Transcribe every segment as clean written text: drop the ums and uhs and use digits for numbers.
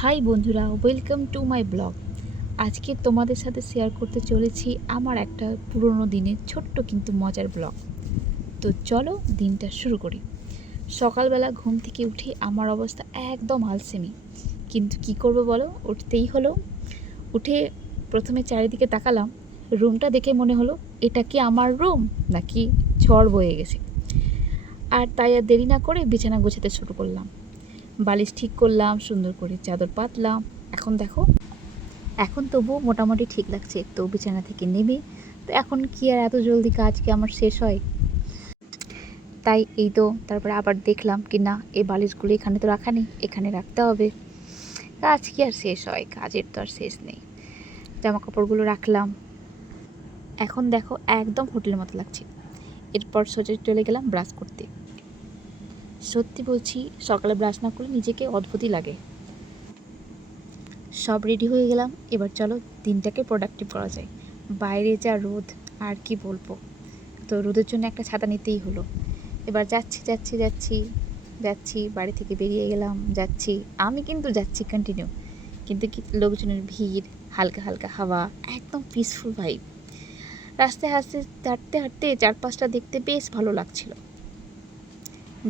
High বন্ধুরা, welcome to my blog. আজকে তোমাদের সাথে শেয়ার করতে চলেছি আমার একটা পুরনো দিনের ছোট্ট কিন্তু মজার ব্লগ। তো চলো দিনটা শুরু করি। সকালবেলা ঘুম থেকে উঠে আমার অবস্থা একদম আলসেমি, কিন্তু কি করব বলো, উঠতেই হলো। উঠে প্রথমে চারিদিকে তাকালাম, রুমটা দেখে মনে হলো এটা কি আমার রুম নাকি ঝড় বয়ে গেছে। আর তাই আর দেরি না করে বিছানা গোছাতে শুরু করলাম। বালিশ ঠিক করলাম, সুন্দর করে চাদর পাতলাম। এখন তবুও মোটামুটি ঠিক লাগছে। তো বিছানা থেকে নেমে, তো এখন কি আর এত জলদি কাজ কি আমার শেষ হয়? তাই এই তো তারপরে আবার দেখলাম কি না, এই বালিশগুলো এখানে তো রাখা নেই, এখানে রাখতে হবে। কাজ কি আর শেষ হয়? কাজের তো আর শেষ নেই। জামা কাপড়গুলো রাখলাম। এখন দেখো একদম হোটেলের মতো লাগছে। এরপর সোজা চলে গেলাম ব্রাশ করতে। সত্যি বলছি, সকালে ব্রাশ না করলে নিজেকে অদ্ভুতই লাগে। সব রেডি হয়ে গেলাম, এবার চলো দিনটাকে প্রোডাক্টিভ করা যায়। বাইরে যা রোদ, আর কি বলবো। তো রোদের জন্য একটা ছাতা নিতেই হলো। এবার যাচ্ছি, বাড়ি থেকে বেরিয়ে গেলাম, যাচ্ছি। আমি কিন্তু যাচ্ছি কন্টিনিউ, কিন্তু কি লোকজনের ভিড়, হালকা হালকা হাওয়া, একদম পিসফুল ভাইব। রাস্তায় হাঁটতে চারপাশটা দেখতে বেশ ভালো লাগছিল।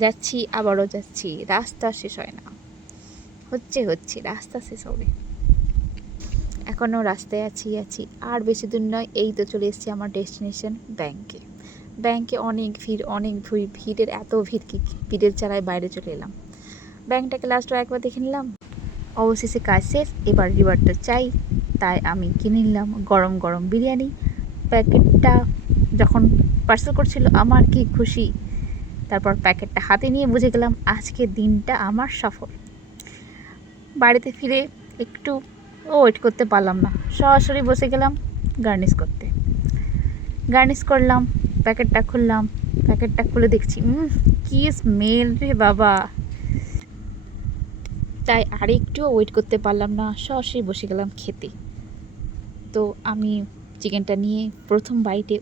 যাচ্ছি, আবারও যাচ্ছি, রাস্তা শেষ হয় না। হচ্ছে রাস্তা শেষ হবে। এখনও রাস্তায় আছি, আর বেশি দূর নয়, এই তো চলে এসেছি আমার ডেস্টিনেশন ব্যাংকে অনেক ভিড়ের এত ভিড়, কি ভিড়ের চালায় বাইরে চলে এলাম। ব্যাংকটাকে লাস্ট একবার দেখে নিলাম। অবশেষে কাজ শেষ, এবার রিওয়ার্ডটা চাই। তাই আমি কিনে নিলাম গরম গরম বিরিয়ানি। প্যাকেটটা যখন পার্সেল করছিল আমার কি খুশি। তারপর প্যাকেটটা হাতে নিয়ে বুঝে গেলাম আজকের দিনটা আমার সফল। বাড়িতে ফিরে একটু ওয়েট করতে পারলাম না, সরাসরি বসে গেলাম গার্নিশ করলাম। প্যাকেটটা খুলে দেখছি কি স্মেল রে বাবা। তাই আর একটুও ওয়েট করতে পারলাম না, সরাসরি বসে গেলাম খেতে। তো আমি চিকেনটা নিয়ে প্রথম বাইটে